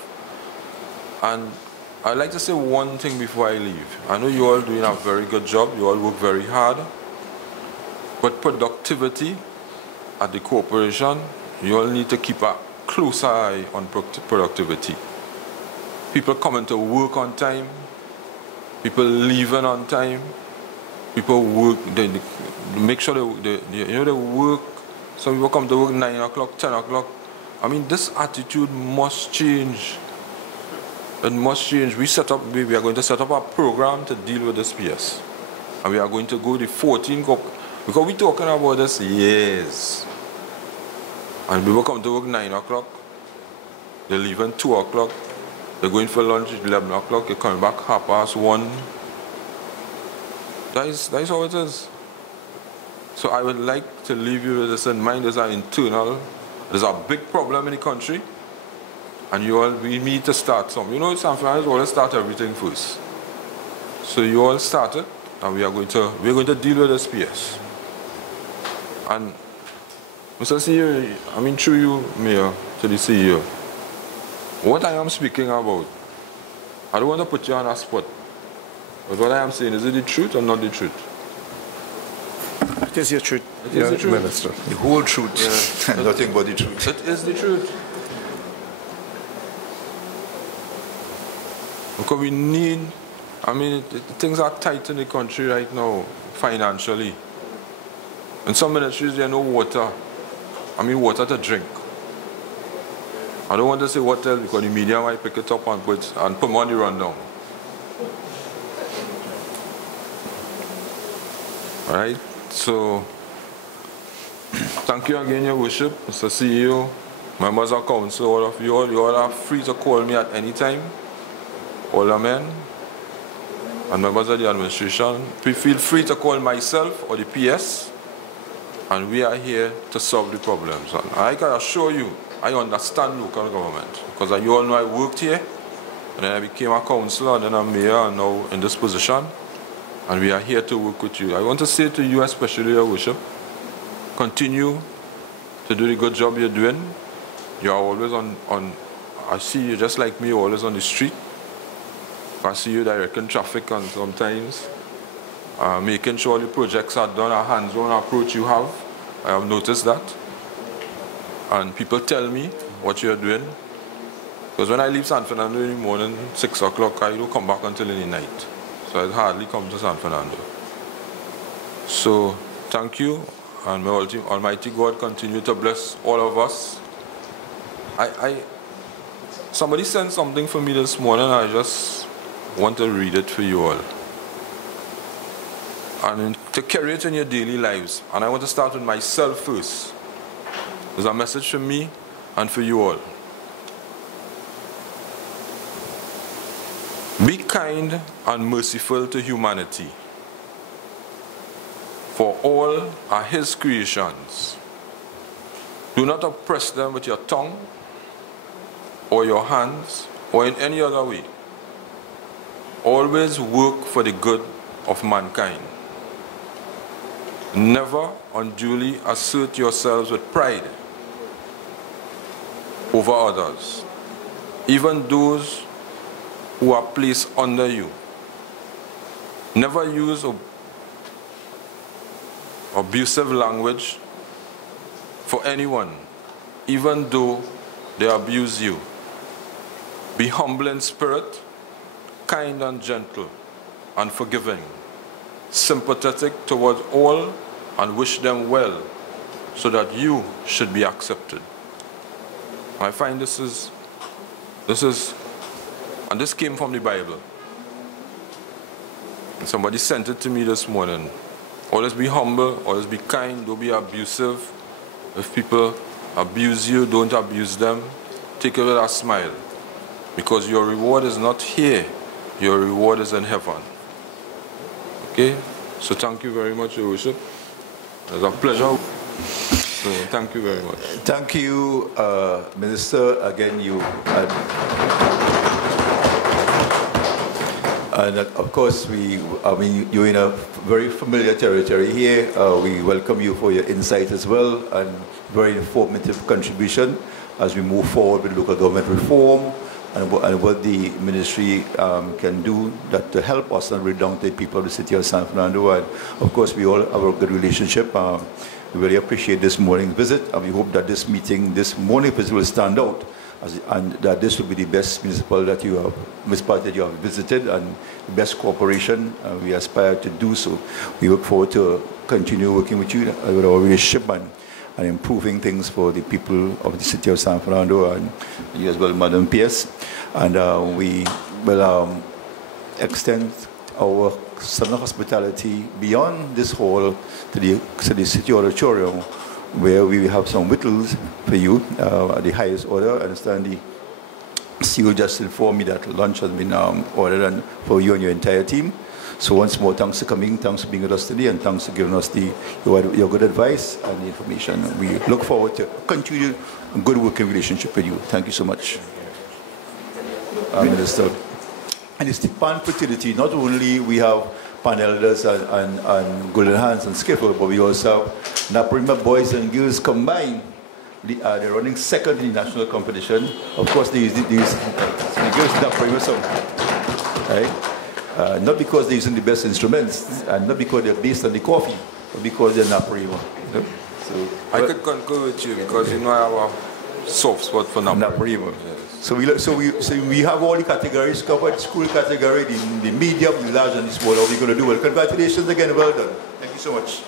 And I'd like to say one thing before I leave. I know you all doing a very good job, you all work very hard, but productivity at the corporation, you all need to keep a close eye on productivity. People coming to work on time, people leaving on time, people work, they make sure they work. Some people come to work 9 o'clock, 10 o'clock. I mean, this attitude must change. It must change. We are going to set up a program to deal with this PS. And we are going to go the 14, because we're talking about this years. And people come to work 9 o'clock, they're leaving 2 o'clock, they're going for lunch at 11 o'clock, they're coming back 1:30. That is how it is. So I would like to leave you with this in mind. There's a big problem in the country, and we need to start some. You know, San Fernando always start everything first. So you all started, and we're going to deal with this PS. And Mr. CEO, I mean through you, Mayor, to the CEO, what I am speaking about, I don't want to put you on a spot, but what I am saying, is it the truth or not the truth? It is your truth, it is the truth. Minister. The whole truth, yeah. Nothing but the truth. It is the truth. Because we need, I mean, things are tight in the country right now, financially. In some ministries, there are no water. I mean, water to drink. I don't want to say what else because the media might pick it up and put money rundown. All right? So, thank you again, Your Worship, Mr. CEO, members of council, all of you all are free to call me at any time, all the men, and members of the administration. Feel free to call myself or the PS, and we are here to solve the problems. And I can assure you, I understand local government, because you all know I worked here, and then I became a councillor, and then a mayor, and now in this position. And we are here to work with you. I want to say to you, especially Your Worship, continue to do the good job you're doing. You are always on I see you just like me, always on the street. I see you directing traffic and sometimes making sure the projects are done, a hands-on approach you have. I have noticed that. And people tell me what you're doing. Because when I leave San Fernando in the morning, 6 o'clock, I don't come back until in the night. So I hardly come to San Fernando. So thank you, and may Almighty God continue to bless all of us Somebody sent something for me this morning. I just want to read it for you all. And to carry it in your daily lives. And I want to start with myself first. There's a message for me and for you all. Be kind and merciful to humanity, for all are His creations. Do not oppress them with your tongue or your hands or in any other way. Always work for the good of mankind. Never unduly assert yourselves with pride over others, even those who are placed under you. Never use abusive language for anyone, even though they abuse you. Be humble in spirit, kind and gentle, and forgiving, sympathetic towards all, and wish them well, so that you should be accepted. I find this came from the Bible. And somebody sent it to me this morning. Always be humble, always be kind, don't be abusive. If people abuse you, don't abuse them. Take it with a smile. Because your reward is not here, your reward is in heaven. Okay? So thank you very much, Your Worship. It's a pleasure. So thank you very much. Thank you, Minister. Again, you... And of course, you're in a very familiar territory here. We welcome you for your insight as well, and very informative contribution as we move forward with local government reform and what the ministry can do to help us and bring down the people of the city of San Fernando. And of course, we all have a good relationship. We really appreciate this morning's visit, and we hope that this morning visit will stand out, and that this will be the best municipality that you have visited, and the best cooperation. We aspire to do so. We look forward to continue working with you with our relationship and improving things for the people of the city of San Fernando, and you as well, Madam PS. And we will extend our summer hospitality beyond this hall to the city auditorium, where we will have some victuals for you at the highest order. I understand the CEO just informed me that lunch has been ordered for you and your entire team. So once more, thanks for coming, thanks for being with us today, and thanks for giving us your good advice and the information. We look forward to continue a good working relationship with you. Thank you so much, Minister. And it's the pan fertility. Not only we have pan elders and golden hands and skiffle, but we also have Naparima boys and girls combined. They're running second in the national competition. Of course, they use the girls in Naparima song, right? Not because they're using the best instruments, and not because they're based on the coffee, but because they're Naparima. You know? So I could concur with you, because you know I have a soft spot for Naparima. So we have all the categories covered: school category, the medium, the large, and the small. What we're going to do? Well, congratulations again. Well done. Thank you so much.